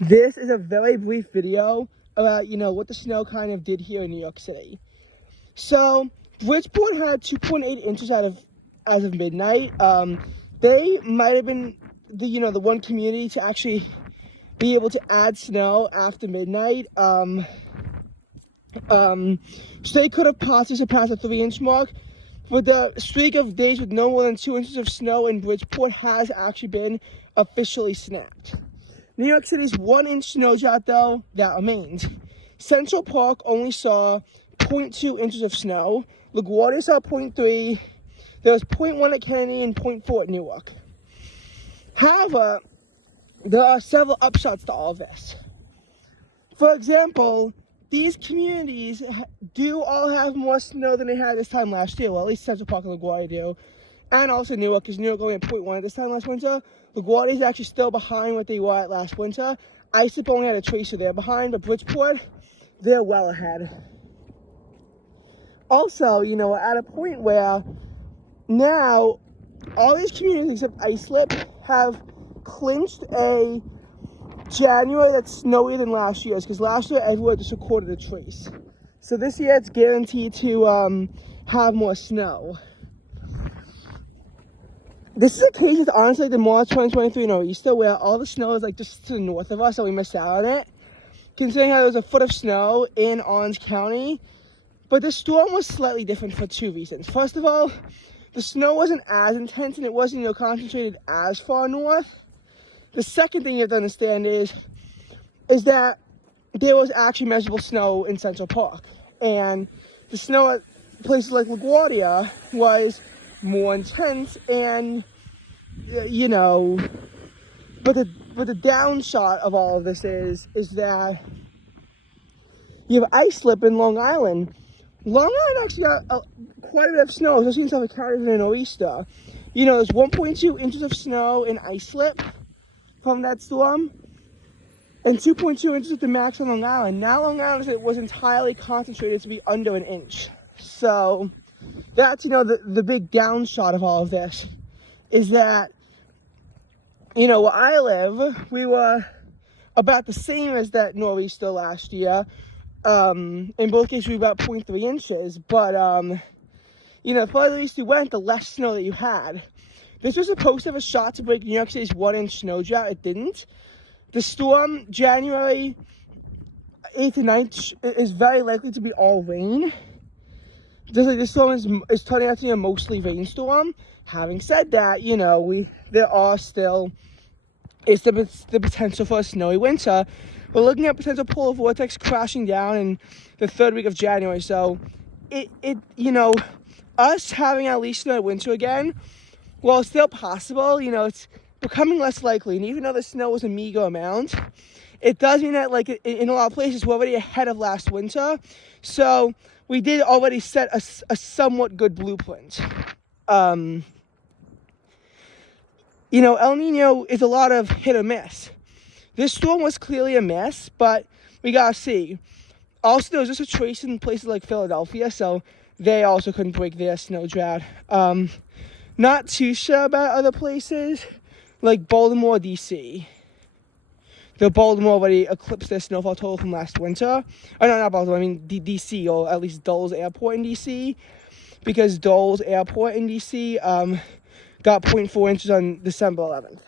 This is a very brief video about, what the snow kind of did here in New York City. So, Bridgeport had 2.8 inches as of midnight. They might have been the one community to actually be able to add snow after midnight. So they could have possibly surpassed the 3-inch mark. But the streak of days with no more than 2 inches of snow in Bridgeport has actually been officially snapped. New York City's 1-inch snow drought, though, that remains. Central Park only saw 0.2 inches of snow. LaGuardia saw 0.3. There was 0.1 at Kennedy and 0.4 at Newark. However, there are several upshots to all of this. For example, these communities do all have more snow than they had this time last year. Well, at least Central Park and LaGuardia do. And also Newark, because Newark only had 0.1 at this time last winter. LaGuardia is actually still behind what they were at last winter. Islip only had a tracer there behind, but Bridgeport, they're well ahead. Also, we're at a point where now all these communities except Islip have clinched a January that's snowier than last year's, because last year everywhere just recorded a trace. So this year it's guaranteed to have more snow. This is a case that's honestly the March 2023 nor'easter, where all the snow is just to the north of us, and we missed out on it. Considering how there was a foot of snow in Orange County. But the storm was slightly different for two reasons. First of all, the snow wasn't as intense and it wasn't, concentrated as far north. The second thing you have to understand is that there was actually measurable snow in Central Park. And the snow at places like LaGuardia was more intense, and but the downshot of all of this is that you have Islip in Long Island. Long Island actually got quite a bit of snow, especially in South Carolina and nor'easter. There's 1.2 inches of snow in Islip from that storm, and 2.2 inches at the max on Long Island. Now Long Island was entirely concentrated to be under an inch. So that's, the big downshot of all of this is that, where I live, we were about the same as that nor'easter last year. In both cases, we were about 0.3 inches. But, the farther east you went, the less snow that you had. This was supposed to have a shot to break New York City's 1-inch snow drought. It didn't. The storm, January 8th and 9th, is very likely to be all rain. Just like this storm is turning out to be a mostly rainstorm. Having said that, there are still the potential for a snowy winter. We're looking at potential polar vortex crashing down in the third week of January. So, us having at least snowy winter again, while it's still possible, it's becoming less likely. And even though the snow was a meager amount, it does mean that, in a lot of places, we're already ahead of last winter. So we did already set a somewhat good blueprint. El Nino is a lot of hit or miss. This storm was clearly a miss, but we gotta see. Also, there was just a trace in places like Philadelphia, so they also couldn't break their snow drought. Not too sure about other places, like Baltimore, D.C. Though Baltimore already eclipsed their snowfall total from last winter. Oh, no, not Baltimore, I mean D.C., or at least Dole's Airport in D.C., because Dole's Airport in D.C. got 0.4 inches on December 11th.